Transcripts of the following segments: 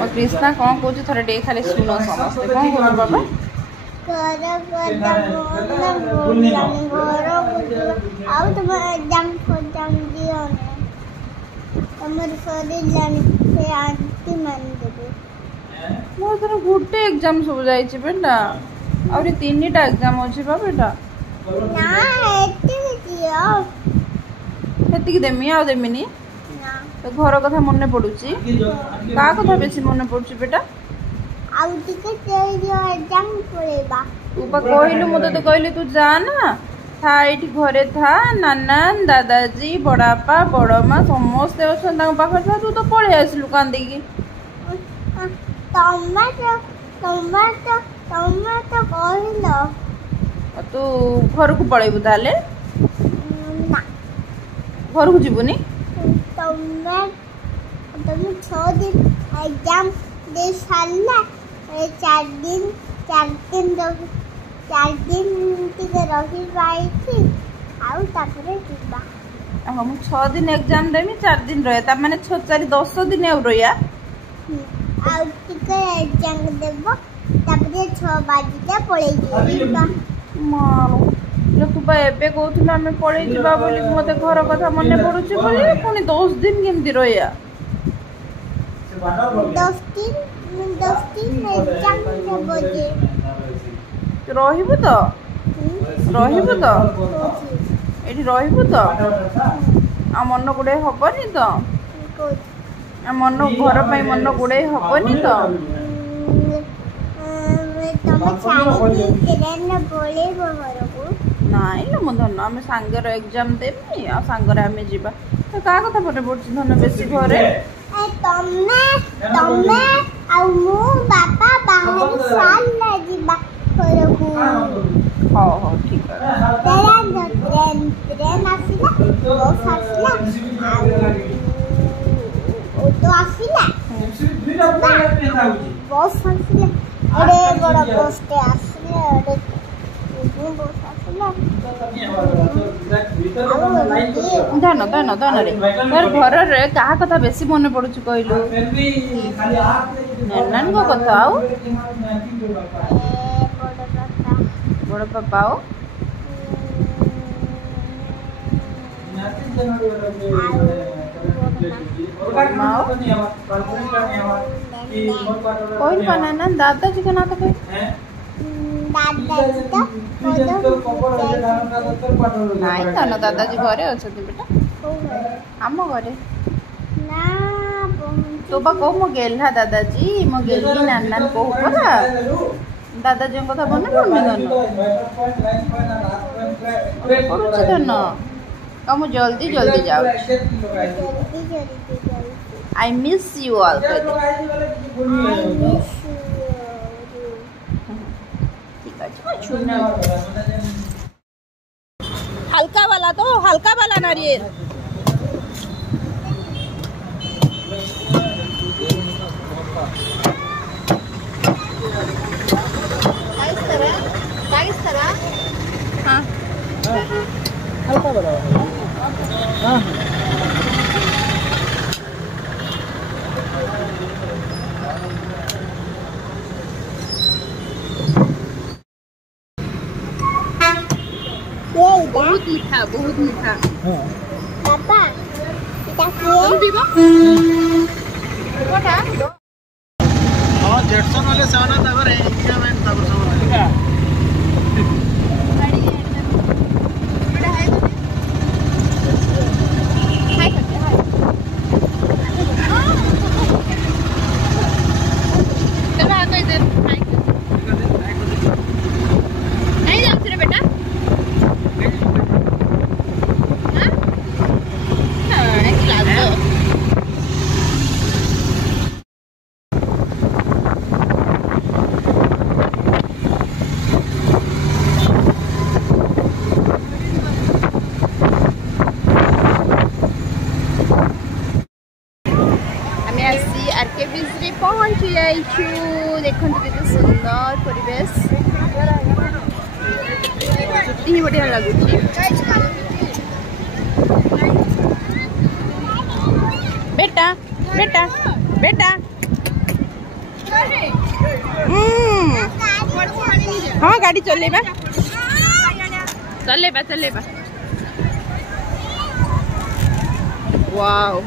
ମୋ कृष्णा कौन कौच थे टे खाली शुण समस्ते कौन कौन बाबा मोर गोटे एग्जाम सब जाइए बेटा आउरी 3टा एग्जाम अच्छे बा बेटा हेतिक देमी आ देमिनी तो घर कथा मन पड़ुची का कथा बेसी मन पड़ुची बेटा तू पा कहलु मत तो कहली तू जा ना था ये घरे था नाना दादाजी बड़ापा बड़मा समस्ते अच्छा पाखे था तू तो पलि आसलु कांदी तू घर को पलैबू ताले घर को जीवनी तुम 6 दिन एग्जाम दे सारला 4 दिन टिके रही पाई थी आउ तापरे जीवा हम 6 दिन एग्जाम देमी 4 दिन रहे ता माने 6 4 10 दिन आउ रहिया आउ टिके एग्जाम देबो तापरे 6 बाजिते पळै जीवा मारो जो तू बा एबे कहथुला हमें पळै जीवा बोली मते घर कथा मन पड़ुची बोली पुनी 10 दिन केमती रहिया 10 दिन एग्जाम देबो जे रहिबु तो एठी रहिबु तो आ मन गुडे हबनी तो आ मन घर पई मन गुडे हबनी तो नाई ना मो धन आम सांगर एग्जाम देमी आ सांगर आमे जीवा तो का कथा पटे पड़छि धन बेसी घरे तमे आ मु बापा बाहर साल जीवा घरकू हाँ ठीक है ट्रेन आसिला बस आसिला ऑटो आसिला बस आसिला अरे बड़ा बस टे आसिला अरे बस आसिला धन रे तोर घर रे कहा कथा बेसी मन पड़ुछु कहलु नन्नान को कथा आउ बड़ पापा आओ कोई बना ना दादाजी का ना तो कोई नाई तो ना दादाजी घरे अछथि बेटा हम घरे ना तो बा को मो गेलहा दादाजी मो गेलही नाना को परा दादाजी कथा मन पड़नी धन धन कम जल्दी जाओ आई मिस यू ऑल हल्का वाला नारियल हाँ हल्का वाला हाँ बहुत मीठा पापा हाँ जेटसन वाले सामान तबर एग्जाम एंड तबर सामान पहुँची जाइछु देखते केते सुंदर परिवेश इतनी बढ़िया लगुच बेटा बेटा बेटा हाँ गाड़ी चलेबा चलेबा चलेबा वाओ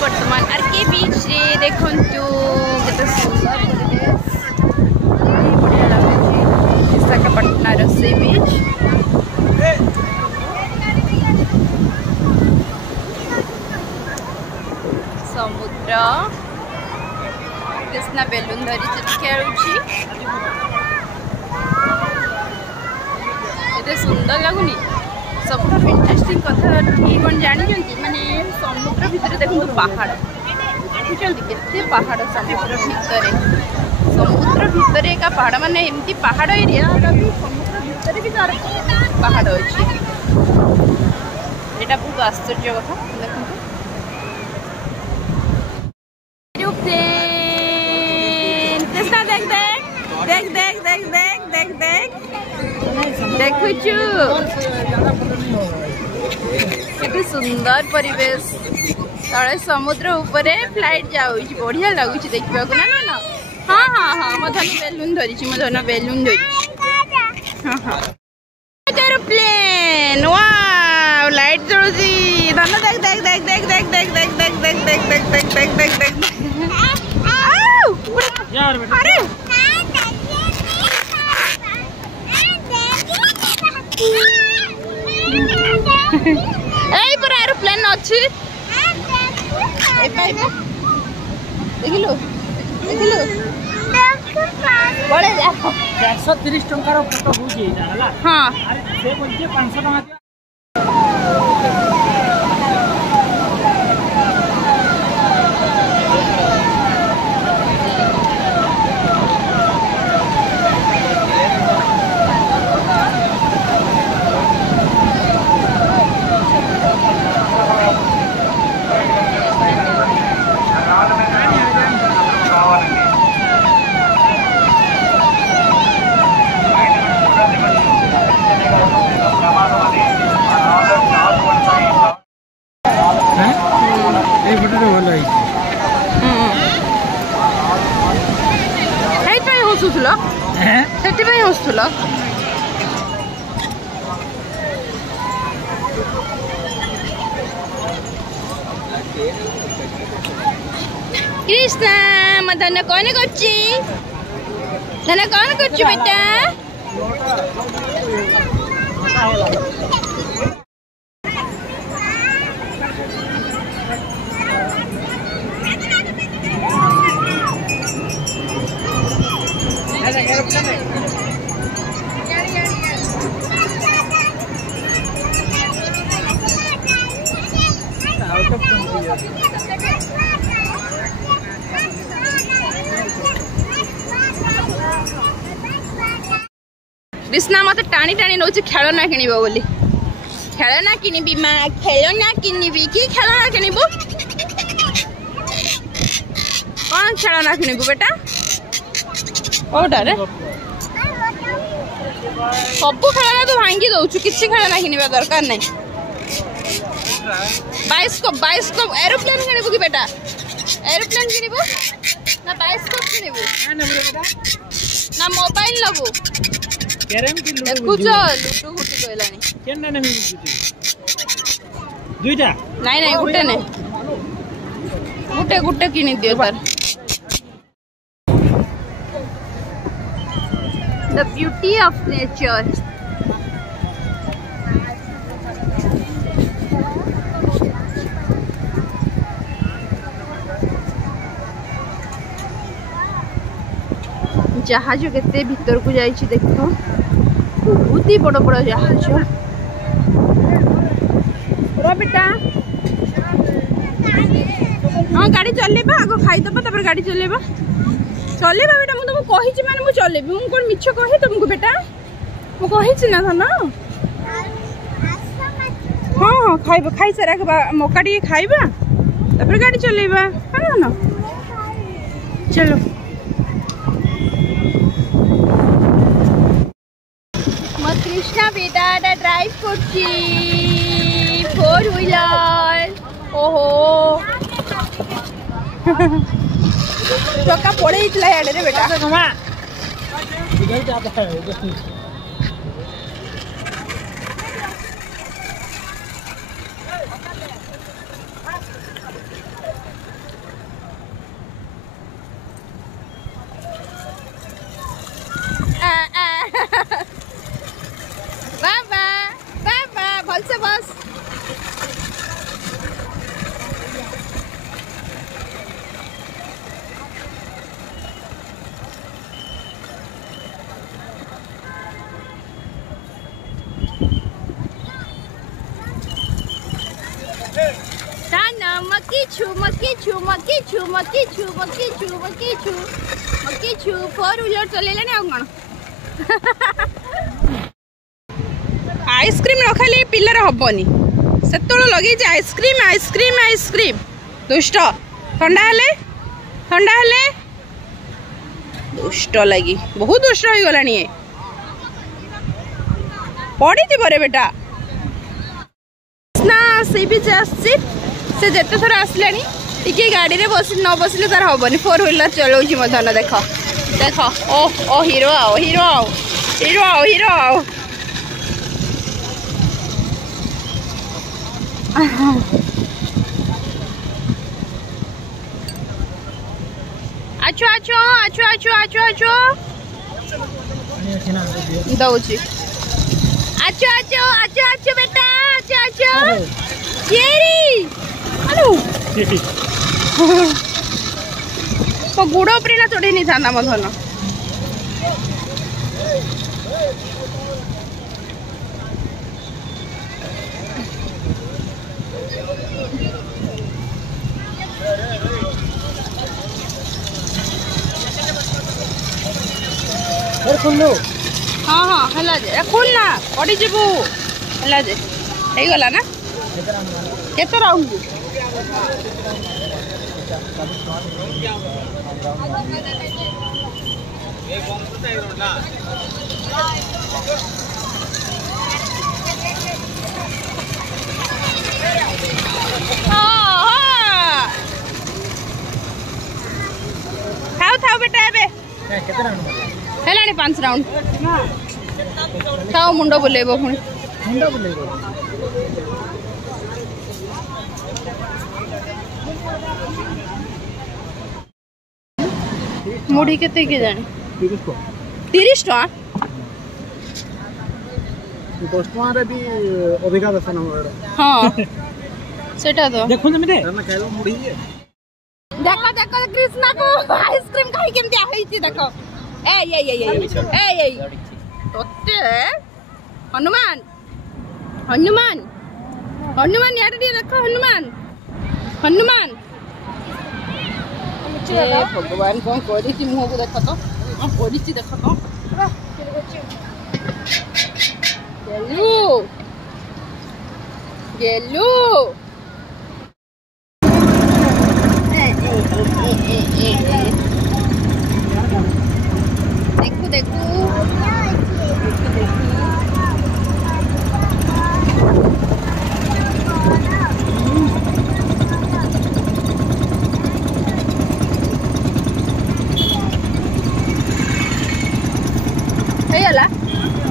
बर्तमान आरके बीच रे देखंतु केते सुंदर बढ़िया लाଗୁଛି विशाखापट्टनम सी बीच समुद्र कृष्णा बेलून धरी खेलुची एते सुंदर लगुनी सब इंटरेस्टिंग कथा कौन जानी माने समुद्र भितर देखो पहाड़ बुझे के पहाड़ समुद्र भितर का पहाड़ माने एमती पहाड़ एरिया समुद्र भितर भी तार पहाड़ अच्छी एटा बहुत आश्चर्य कथा देखो देख देख देख देख देख देख देखुचु केते सुंदर परिवेश तले समुद्र ऊपर फ्लाइट जाऊँ बढ़िया लगुच देखा ना ना हाँ हाँ हाँ मो धन बेलून धरी मो धन बेलून धरी हाँ हाँ एरोप्लेन वाओ लाइट जलुची धन देख देख देख देख देख देख देख देख देख देख देख देख देख देख देख अरे पर एरोप्लेन अच्छी देखिलु देखिलु 430 टंकार फोटो होजी जाला हां से बोलते 500 टका हसुल कृष्णा मधन कौन करची धन कौन करची बेटा कृष्णा मत टाणी टाणी नौ खेलना किणव बोली खेलना किनिबी माँ खेलना किनिबी कि खेलना किनिबू कौन खेलना किनिबू बेटा कोटारे सब खेलना तो भांगी दौचु किसी खेलना किनिबा दरकार नहीं बाइस्कोप एरोप्लेन किनिबू कि बेटा एरोप्लेन किनिबू ना बाइस्कोप किनिबू ना मोबाइल नबू कैरम की लूडो देखुछ लूडो गुटी कहलानी केन्ना नेमी गुटी दुईटा नहीं नहीं गुटे नहीं गुटे गुटे किनी दियो तार द ब्यूटी ऑफ नेचर जहाज केते भीतर को जाइछि देखो बहुत ही बड़ बड़ जहाज बेटा हाँ गाड़ी चलेबा आगो खाई दबा तापर गाड़ी चलेबा चलेबा बेटा मु तुमको कहिछि माने मु चलेबी मु कोन मिछ कहि तुमको बेटा मु कहिछि ना धन हाँ हाँ खाइबा खाई सारा मौका टी खाइबा तापर गाड़ी चलेबा है ना चलो मो कृष्णा बेटा ड्राइव करछि 4 व्हीलर ओहो चक्का पड़े याडे रे बेटा इधर जाता है बाबा बाबा भल से बस मक्की छू 4 व्हीलर चलेला आ कौन आइसक्रीम न खाली पिलार हबनी से लगे आइसक्रीम आइसक्रीम आइसक्रीम दुष्ट ठंडा हेले दुष्ट लगी बहुत दुष्ट हो गला पड़ी थी रे बेटा ना सी बीच आसी से जिते थर आसला टी गाड़ी में बस न बसले तार हेनी 4 व्हीलर चलाऊँगी मधन देख देख ओ ओ हीरो आओ हीरो आओ हीरो आओ हीरो आओ आचो आचो आचो आचो आचो आचो दौची आचो आचो आचो आचो बेटा आचो आचो चेरी अनु तो गुड़ उपरे ना चढ़ी नहीं था मधन हाँ हाँ है जे खोल ना पड़ी जीवु है जे हो गला ना केते राउंड थाओ बेटा एबे हेलानी 5 राउंड थाओ मुंडो बुलेबो पुणी मुंडो बुलेबो मुड़ी केते के जाने 30 टका 10 टका रे भी अधिका दसन हमर हां सेटा तो देखो जमे दे ना खाइलो मुड़ी देखो देखो कृष्णा को आइसक्रीम खाई केमती आही छी देखो ए तोते हनुमान हनुमान हनुमान यार देखो हनुमान हनुमान भगवान कौन करी मुह को देख तो करी देख तो गेलू गेलू देखू देखू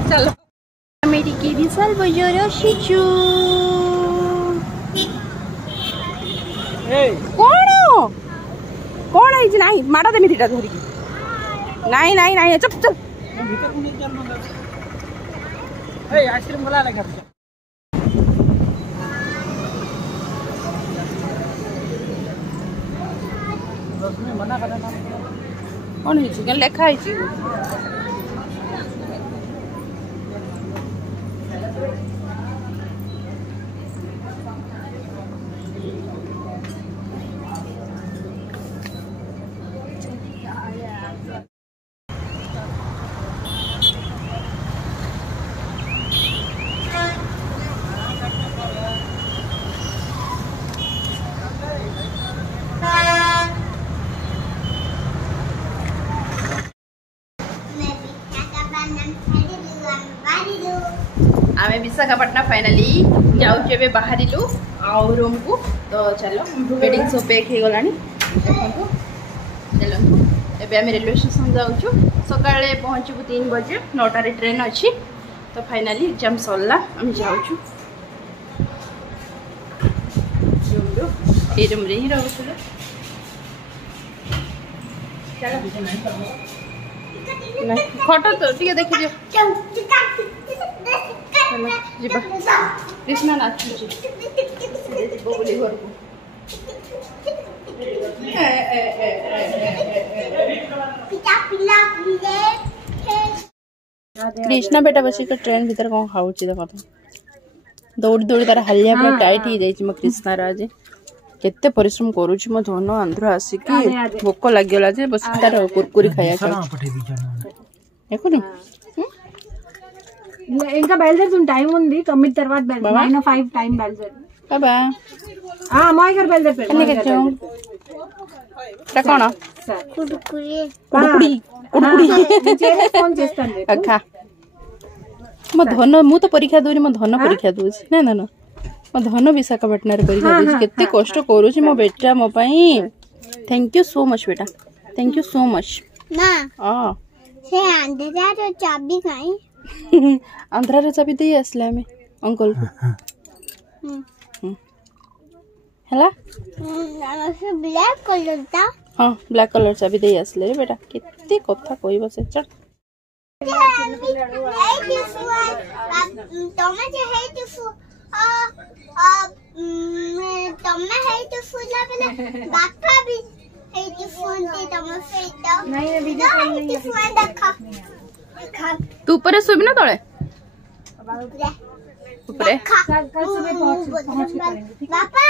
चलो मेरी की विशाल बजार आसीचु कौन कौन है नहीं माड़ा देमी दीटा धरिक नहीं नहीं नहीं चुप चुप आइसक्रीम गला लगा मना कर कौन है लेखा है आम विशाखापाटना फाइनाली जाऊे बाहर रूम को तो चलो वेडिंग सब पैक हो गला देखो चलतु एवं आम रेलवे स्टेशन जाऊँ सका पहुँचू 3 बजे 9टार ट्रेन अच्छी तो फाइनाली एग्जाम सरला आम जाऊँ रूम रे ही रोले फोटो तो ठीक देखी दियो कृष्णा नाचुची बोली घर को कृष्णा बेटा बस ट्रेन भीतर कौन खाऊ देख दौड़ी दौड़ी तार हालिया पूरा टाइट हो जाए मो कृष्णार आज केते परिश्रम करूची मो धन आंध्र आसिक भोक लागला जे बस तार कुरकुरी खाया देखो ఇంకా బయలుదేరుతుంది టైం ఉంది 9 తర్వాత బయలుదేరు 9:05 టైం బయలుదేరు బాబా అమ్మాయి గారు బయలుదేరు कोन कुरकुरी ఫోన్ చేస్తాను खा मो धन मु तो परीक्षा दूरी मो धन परीक्षा दूची ना ना मो धन विशाखापाटना रे परीक्षा दूची केते कष्ट करूची मो बेटा मो पई थैंक यू सो मच बेटा थैंक यू सो मच ना हां से अंधेरा रो चाबी काई आंध्रा रे चाबी दे आसले हमें अंकल हला से ब्लैक कलर ता हां ब्लैक कलर चाबी दे आसले रे बेटा केते कथा कहबो से चल तमे जे है तो तमे है तो फुला बेले बापा भी है तो फोन दे तमे फेटा नहीं वीडियो कॉल नहीं फोन देखा तू ऊपर सोबी ना तळे ऊपर कल सुबह पहुंच के करेंगे पापा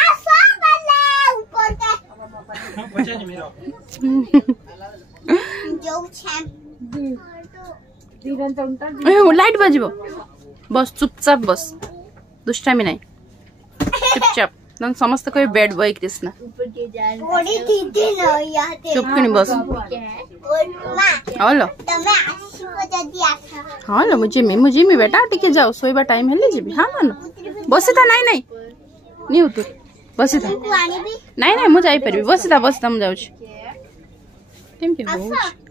आ सो वाले ऊपर के बच्चा जी मेरा जो छम వీరంతా ఉంటారు लाइट बाजिबो बस चुपचाप बस दुष्टामी नहीं चुपचाप नन समस्त कोई बैड बॉय कृष्णा बड़ी दीदी न याते चुप किनी बस और मां हेलो तमे आशीर्वाद जदी आछा हां लो मुझे मी बेटा टिके जाओ सोइबा टाइम हेले जीबी हां मानो बसिता नहीं नहीं नी उतर बसिता पानी भी नहीं नहीं मु जाई परबी बसिता मु जाउछ टीम के बहुत